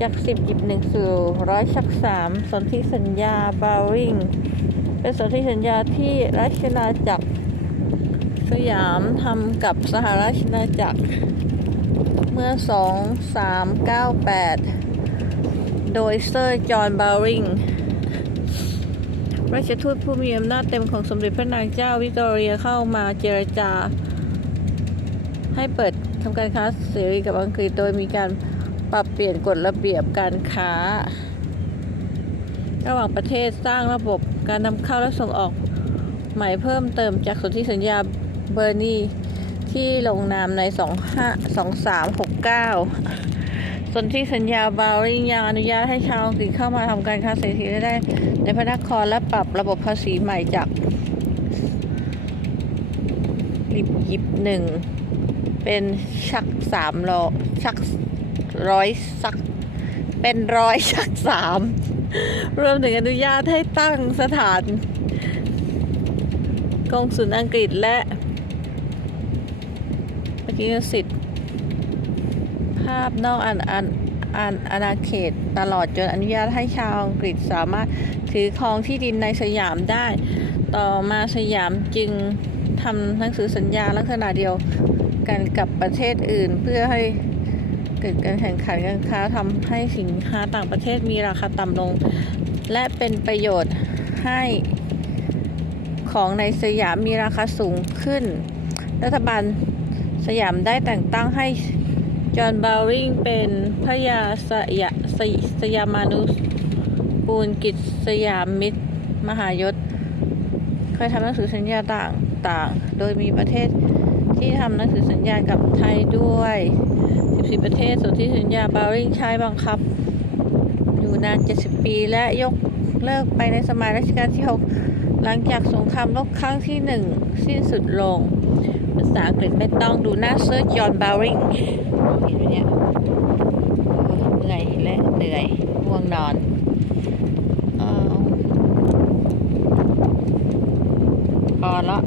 จากสิบหยิบหนึ่งสู่ร้อยชักสามสนธิสัญญาบาริงเป็นสนธิสัญญาที่ราชนาจักรสยามทำกับสหราชนาจักร เมื่อ 2398 โดยเซอร์จอห์นบาวริงราชทูตผู้มีอำนาจเต็มของสมเด็จพระนางเจ้าวิกตอเรียเข้ามาเจรจา ให้เปิดทำการค้าเสรีกับอังกฤษโดยมีการ ปรับเปลี่ยนกฎระเบียบการค้า ระหว่างประเทศสร้างระบบการนำเข้าและส่งออกใหม่เพิ่มเติมจากสนธิสัญญาเบอร์นีที่ลงนามใน 2369 สนธิสัญญาบาริงยังอนุญาตให้ชาวอังกฤษเข้ามาทำการค้าเสรีได้ ในพระนครและปรับระบบภาษีใหม่จากลิบยิบหนึ่งเป็นชักสามร้อชัก ร้อยสัก เป็นร้อยชักสามรวมถึงอนุญาตให้ตั้งสถานกองสุลอังกฤษและเมื่อกี้สิทธิ์ภาพนอกอันอันอันอาณาเขตตลอดจนอนุญาตให้ชาวอังกฤษสามารถถือครองที่ดินในสยามได้ ต่อมาสยามจึงทำหนังสือสัญญาลักษณะเดียวกันกับประเทศอื่นเพื่อให้ เกิดการแข่งขันการค้าทำให้สินค้าต่างประเทศมีราคาต่ำลง และเป็นประโยชน์ให้ของในสยามมีราคาสูงขึ้น รัฐบาลสยามได้แต่งตั้งให้จอห์นบาวริงเป็นพระยาสยาสยสยามานุกูลกิจสยามมิตร มหายศเคยทำหนังสือสัญญาต่างๆ โดยมีประเทศที่ทำหนังสือสัญญากับไทยด้วย 14 ประเทศส่วนที่สัญญาบาวริงใช้บังคับ อยู่นาน 70 ปีและยกเลิกไปในสมัยรัชกาลที่ 6 หลังจากสงครามโลกครั้งที่หนึ่งสิ้นสุดลง ภาษาอังกฤษไม่ต้องดูหน้าเซอร์จอห์นบาวริงเห็นไหมเนี่ยเหนื่อยและเหนื่อยง่วงนอนเอาพอละ